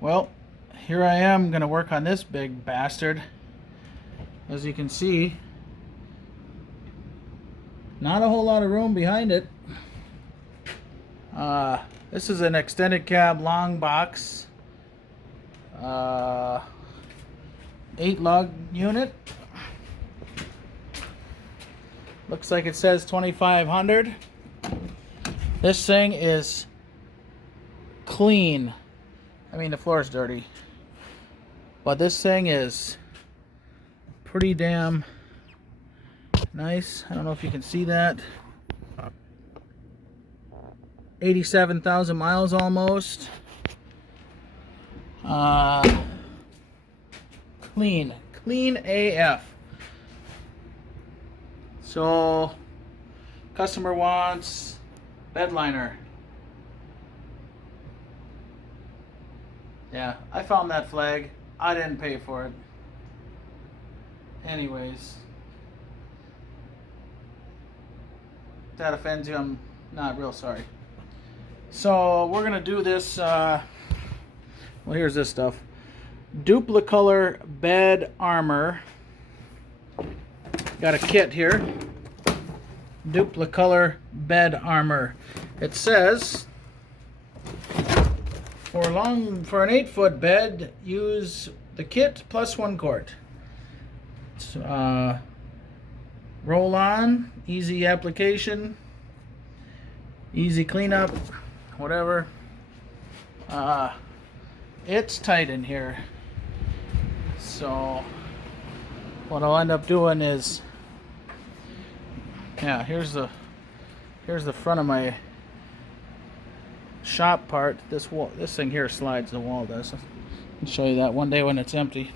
Well, here I am gonna work on this big bastard. As you can see, not a whole lot of room behind it. This is an extended cab long box, 8 lug unit. Looks like it says 2500. This thing is clean. I mean, the floor is dirty, but this thing is pretty damn nice. I don't know if you can see that. 87,000 miles almost. Clean AF. So, customer wants bed liner. Yeah, I found that flag. I didn't pay for it. Anyways, if that offends you, I'm not real sorry. So we're gonna do this. Well, here's this stuff. Duplicolor bed armor. Got a kit here. Duplicolor bed armor. It says for an 8-foot bed, use the kit plus 1 quart. It's, roll on, easy application, easy cleanup, whatever. It's tight in here, so what I'll end up doing is, yeah, here's the front of my shop part. This thing here slides, the wall does. I'll show you that one day when it's empty.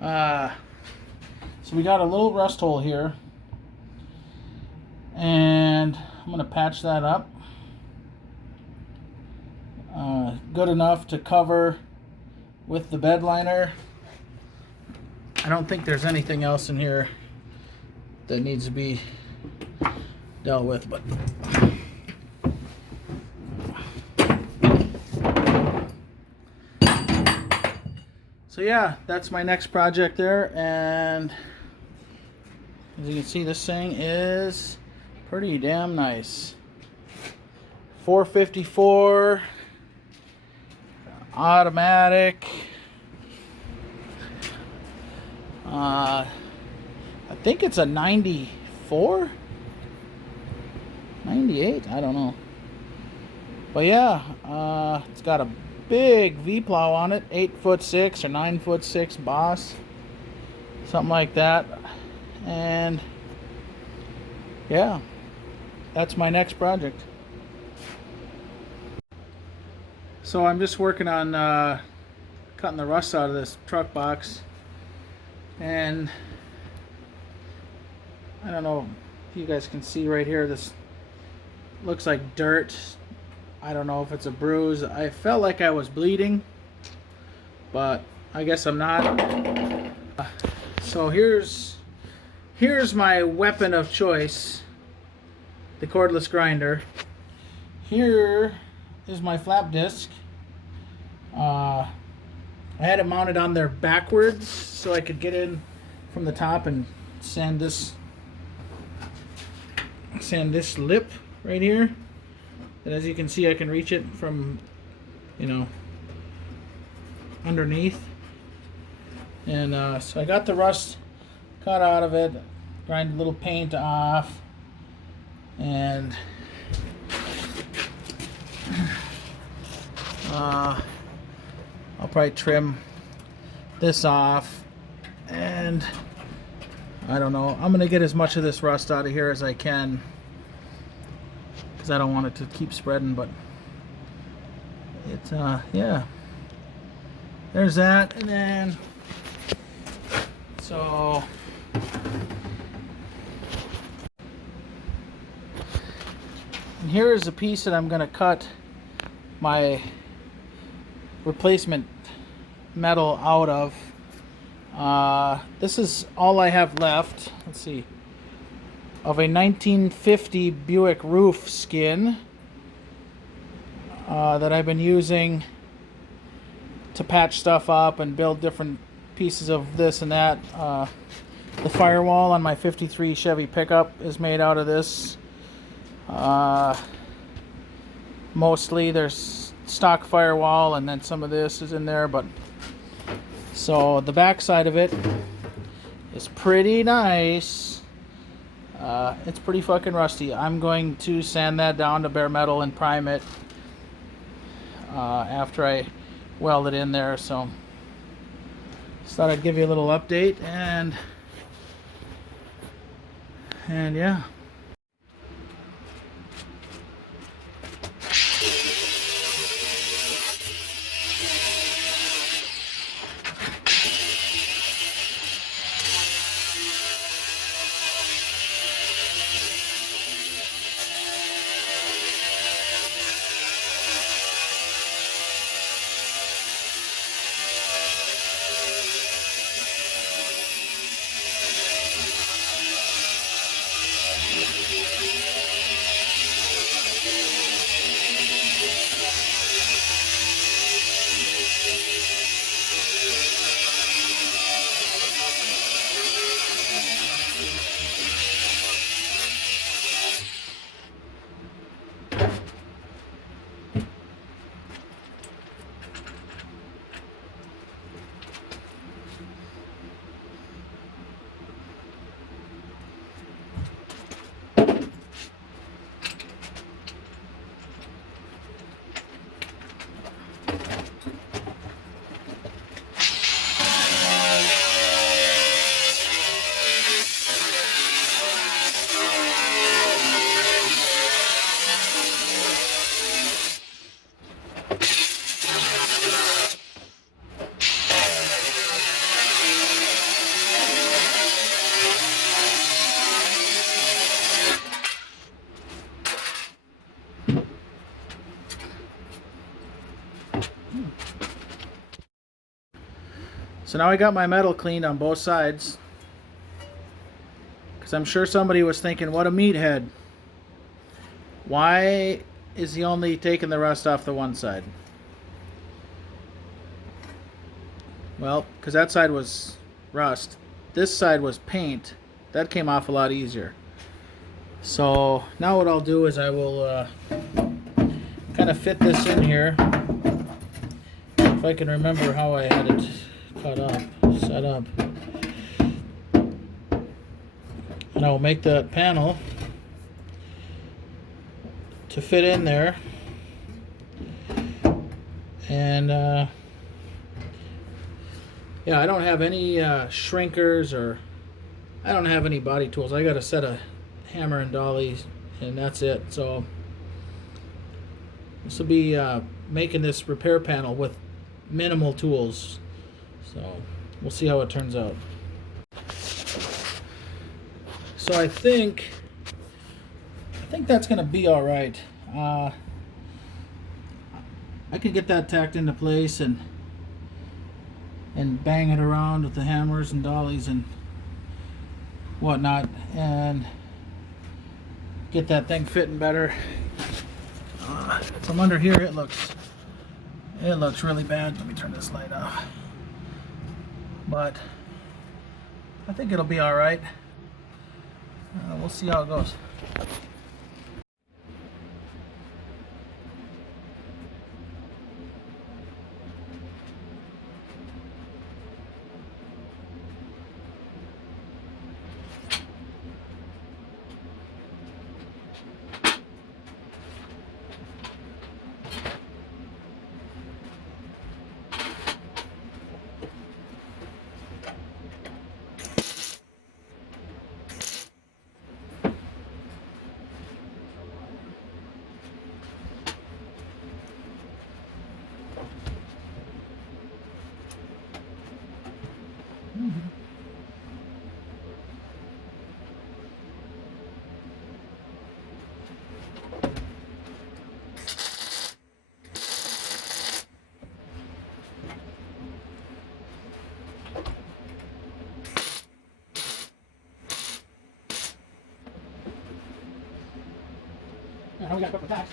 So we got a little rust hole here, and I'm gonna patch that up. Good enough to cover with the bed liner. I don't think there's anything else in here that needs to be dealt with, but so yeah, that's my next project there, and as you can see, this thing is pretty damn nice. 454 automatic. I think it's a 94, 98, I don't know. But yeah, it's got a big V-plow on it, 8'6" or 9'6" Boss, something like that. And yeah, that's my next project. So I'm just working on cutting the rust out of this truck box, and I don't know if you guys can see right here, this looks like dirt. I don't know if it's a bruise. I felt like I was bleeding, but I guess I'm not. So here's my weapon of choice, the cordless grinder. Here is my flap disc. I had it mounted on there backwards so I could get in from the top and sand this lip right here. And as you can see, I can reach it from, underneath. And so I got the rust cut out of it, grind a little paint off, and I'll probably trim this off, and I don't know, I'm gonna get as much of this rust out of here as I can, because I don't want it to keep spreading. But it's yeah, there's that. And then so and here is a piece that I'm gonna cut my replacement metal out of. This is all I have left. Let's see. Of a 1950 Buick roof skin that I've been using to patch stuff up and build different pieces of this and that. The firewall on my 53 Chevy pickup is made out of this. Mostly there's stock firewall, and then some of this is in there, but so the back side of it is pretty nice. It's pretty fucking rusty. I'm going to sand that down to bare metal and prime it after I weld it in there. So just thought I'd give you a little update, and yeah. So now I got my metal cleaned on both sides, because I'm sure somebody was thinking, what a meathead. Why is he only taking the rust off the one side? Well, because that side was rust. This side was paint. That came off a lot easier. So now what I'll do is I will kind of fit this in here. If I can remember how I had it cut up, set up. And I will make that panel to fit in there. And yeah, I don't have any shrinkers, or I don't have any body tools. I got a set of hammer and dollies, and that's it. So this will be making this repair panel with minimal tools. So we'll see how it turns out. So I think that's gonna be all right. I can get that tacked into place and bang it around with the hammers and dollies and whatnot, and get that thing fitting better. From under here, it looks really bad. Let me turn this light off. But I think it'll be all right. We'll see how it goes. Now we got to put the back.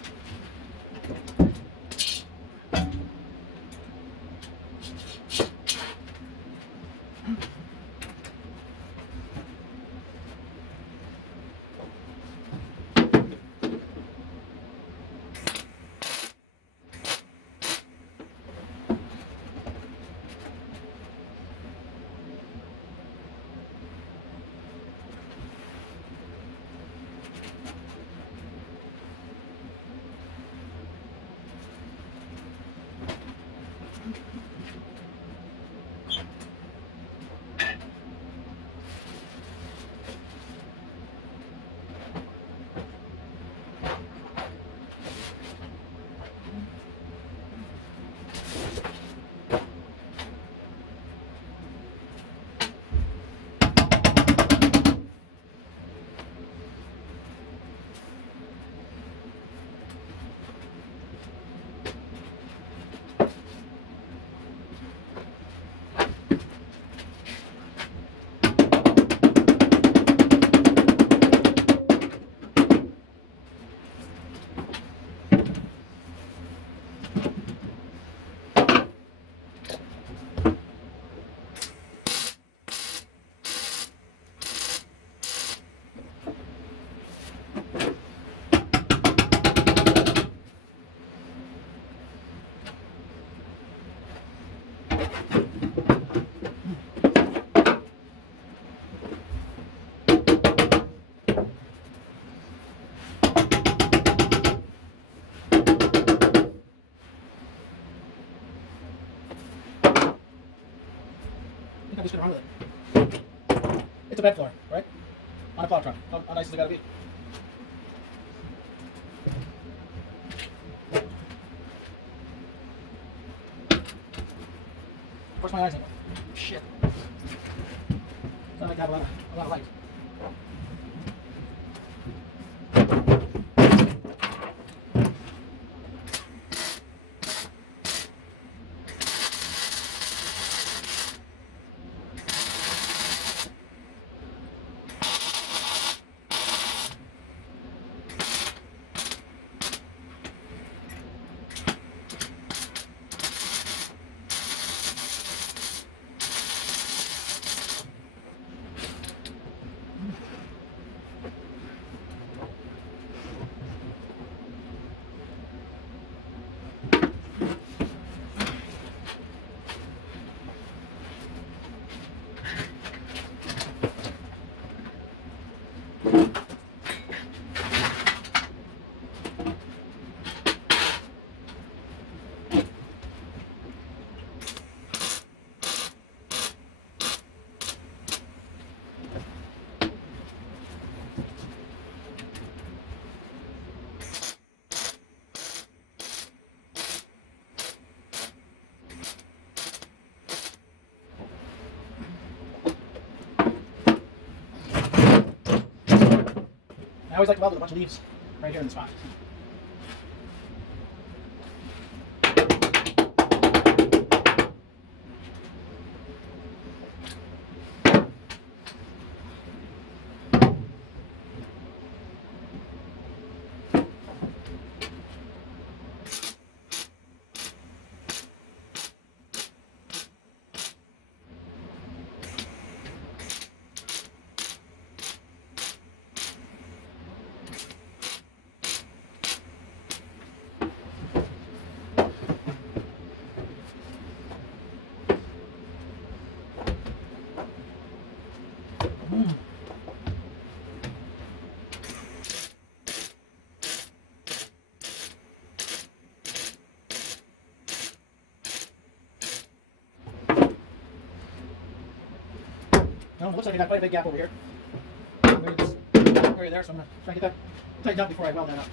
just gonna run with it. It's a bed floor, right? On a plow truck. How nice has it gotta be? Of course my eyes ain't. Shit. It's not like I have a lot of light. I always like to weld with a bunch of leaves right here in the spot. Well, it looks like I got quite a big gap over here. Maybe this area there, so I'm going to try to get that tightened up before I weld that up.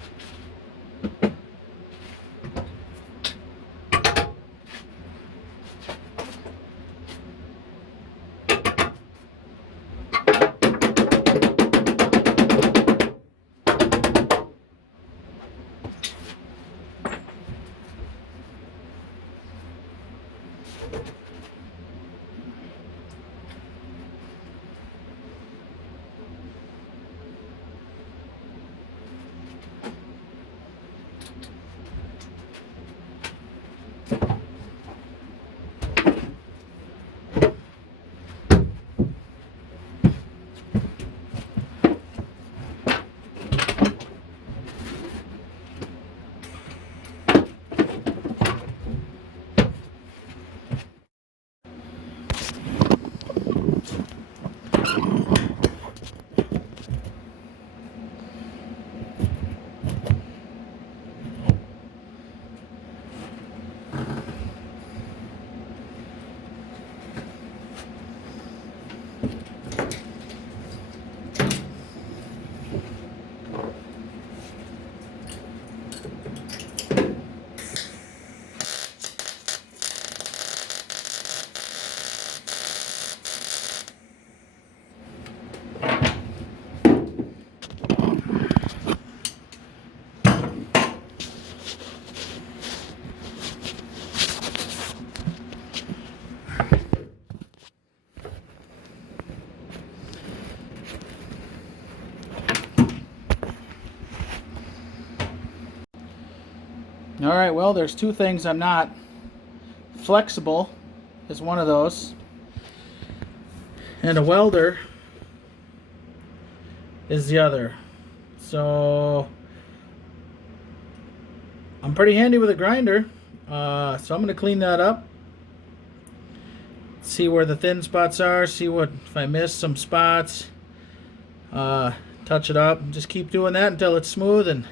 All right, well, there's two things I'm not. Flexible is one of those. And a welder is the other. So I'm pretty handy with a grinder. So I'm going to clean that up. See where the thin spots are. See what if I miss some spots. Touch it up. Just keep doing that until it's smooth, and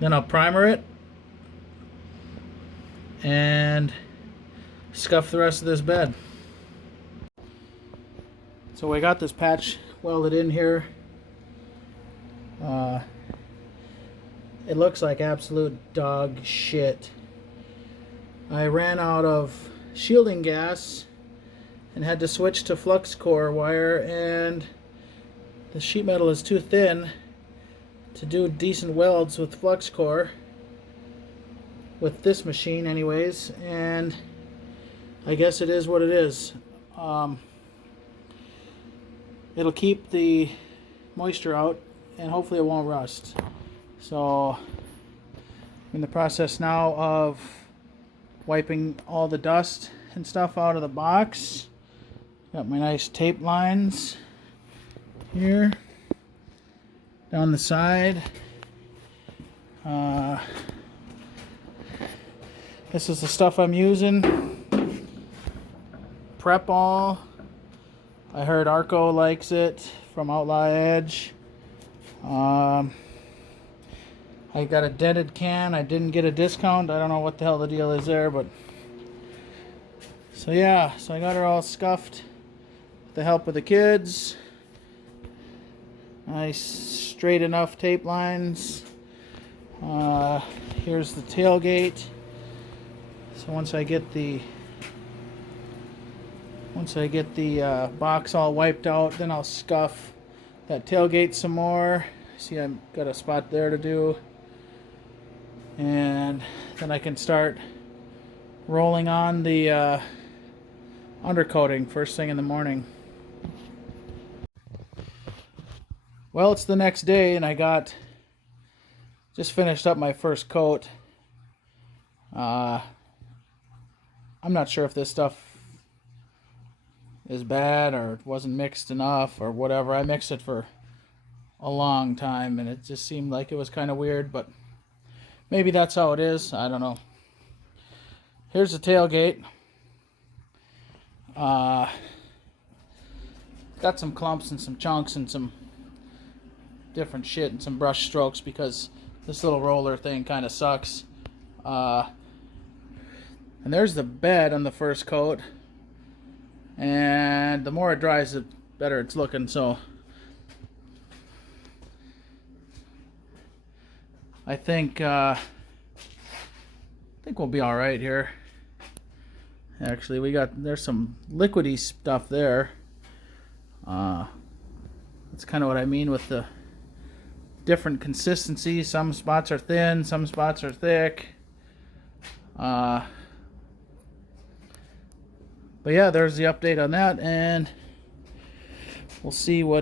then I'll primer it, and scuff the rest of this bed. So I got this patch welded in here. It looks like absolute dog shit. I ran out of shielding gas and had to switch to flux core wire, and the sheet metal is too thin to do decent welds with flux core with this machine anyways, and I guess it is what it is. It'll keep the moisture out and hopefully it won't rust. So I'm in the process now of wiping all the dust and stuff out of the box. Got my nice tape lines here down the side. This is the stuff I'm using. Prep All. I heard Arco likes it from Outlaw Edge. I got a dented can. I didn't get a discount. I don't know what the hell the deal is there, but so yeah, so I got her all scuffed with the help of the kids. Nice straight enough tape lines. Here's the tailgate. So once I get the box all wiped out, then I'll scuff that tailgate some more. See, I've got a spot there to do. And then I can start rolling on the undercoating first thing in the morning. Well, it's the next day and I just finished up my first coat. I'm not sure if this stuff is bad or it wasn't mixed enough or whatever. I mixed it for a long time and it just seemed like it was kind of weird, but maybe that's how it is. I don't know. Here's the tailgate. Got some clumps and some chunks and some different shit and some brush strokes because this little roller thing kind of sucks. And there's the bed on the first coat. And the more it dries, the better it's looking. So I think we'll be all right here. Actually, there's some liquidy stuff there. That's kind of what I mean with the different consistency. Some spots are thin, some spots are thick. But yeah, there's the update on that, and we'll see how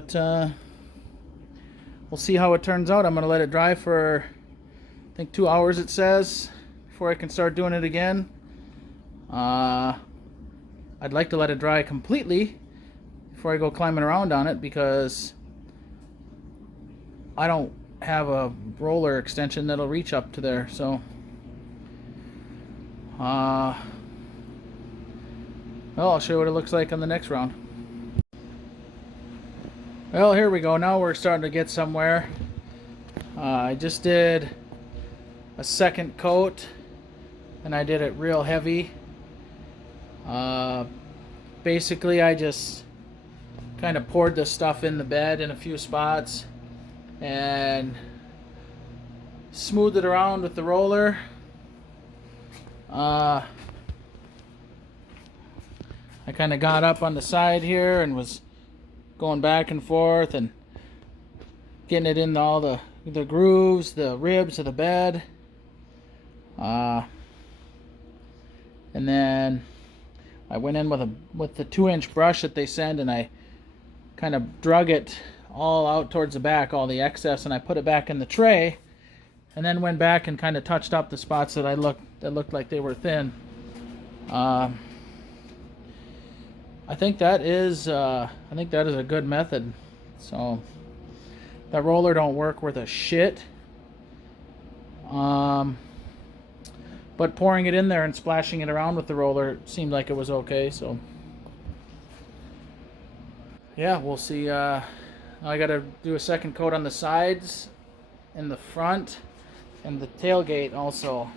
it turns out. I'm gonna let it dry for I think 2 hours it says before I can start doing it again. I'd like to let it dry completely before I go climbing around on it because I don't have a roller extension that'll reach up to there. So well, I'll show you what it looks like on the next round. Well, here we go. Now we're starting to get somewhere. I just did a second coat and I did it real heavy. Basically I just kind of poured the stuff in the bed in a few spots and smoothed it around with the roller. I kind of got up on the side here and was going back and forth and getting it in all the grooves, the ribs of the bed. And then I went in with the 2-inch brush that they send, and I kind of drug it all out towards the back, all the excess, and I put it back in the tray, and then went back and kind of touched up the spots that looked like they were thin. I think that is a good method. So that roller don't work worth a shit. But pouring it in there and splashing it around with the roller seemed like it was okay. So yeah, we'll see. I gotta do a second coat on the sides and the front and the tailgate also.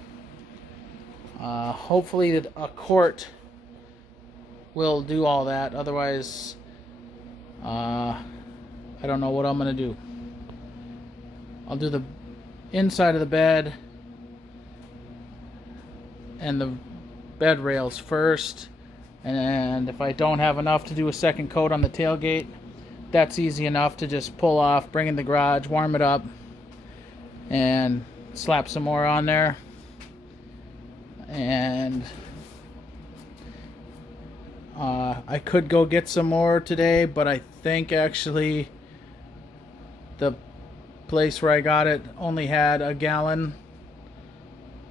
Hopefully a quart will do all that. Otherwise, I don't know what I'm going to do. I'll do the inside of the bed and the bed rails first. And if I don't have enough to do a second coat on the tailgate, that's easy enough to just pull off, bring in the garage, warm it up, and slap some more on there. And I could go get some more today, but I think actually the place where I got it only had a gallon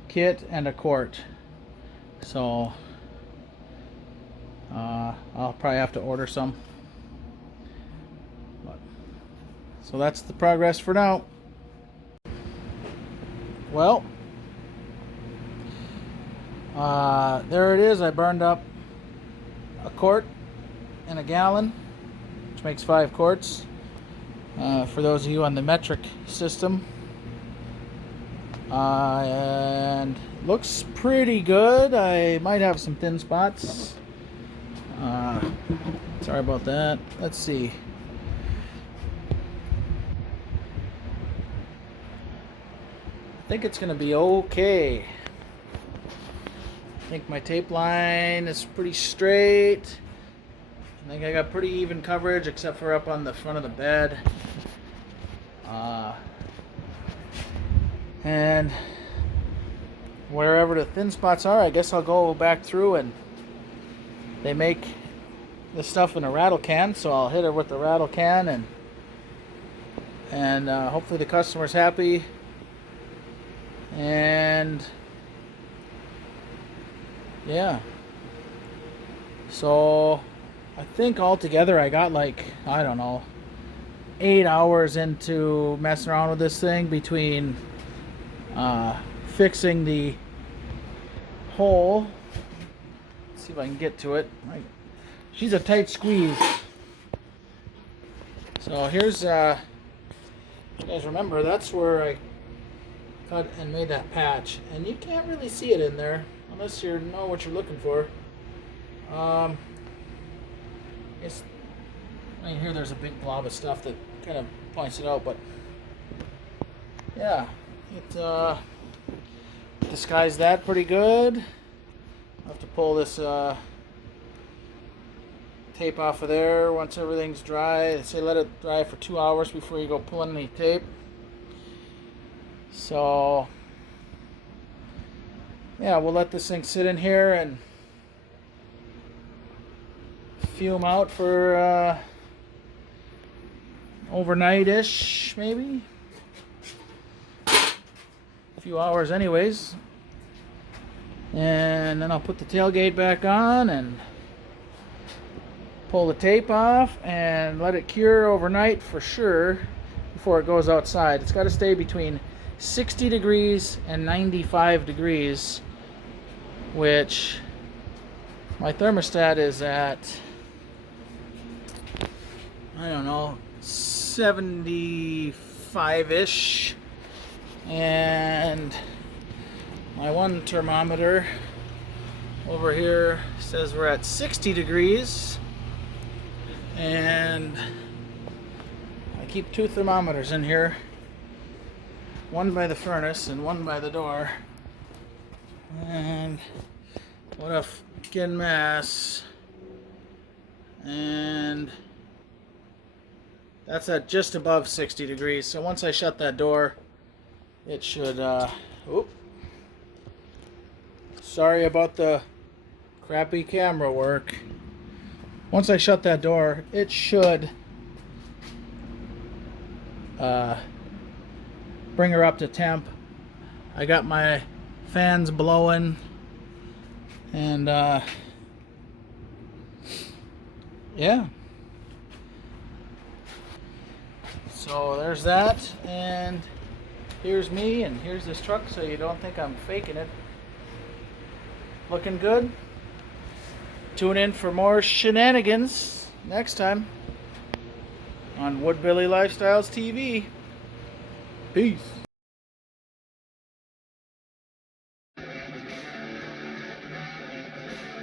kit and a quart. So I'll probably have to order some. So that's the progress for now. Well, there it is. I burned up a quart and a gallon, which makes 5 quarts. For those of you on the metric system. And looks pretty good. I might have some thin spots. Sorry about that. Let's see. I think it's gonna be okay. I think my tape line is pretty straight. I think I got pretty even coverage except for up on the front of the bed. And wherever the thin spots are, I guess I'll go back through, and they make this stuff in a rattle can, so I'll hit it with the rattle can, and hopefully the customer's happy. And yeah, so I think altogether I got like, I don't know, 8 hours into messing around with this thing, between fixing the hole. Let's see if I can get to it. She's a tight squeeze. So here's, you guys remember, that's where I cut and made that patch, and you can't really see it in there unless you know what you're looking for. It's right here. There's a big blob of stuff that kind of points it out, but yeah, it disguised that pretty good. I'll have to pull this tape off of there once everything's dry. They say let it dry for 2 hours before you go pulling any tape. So yeah, we'll let this thing sit in here and fume out for overnight-ish, maybe a few hours anyways, and then I'll put the tailgate back on and pull the tape off and let it cure overnight for sure before it goes outside. It's got to stay between 60 degrees and 95 degrees, which my thermostat is at, I don't know, 75-ish, and my one thermometer over here says we're at 60 degrees, and I keep 2 thermometers in here, one by the furnace and one by the door. And what a fucking mess. And that's at just above 60 degrees. So once I shut that door, it should, sorry about the crappy camera work. Once I shut that door, it should bring her up to temp. I got my fans blowing, and yeah. So there's that, and here's me, and here's this truck, so you don't think I'm faking it. Looking good. Tune in for more shenanigans next time on Woodbilly Lifestyles TV. Peace.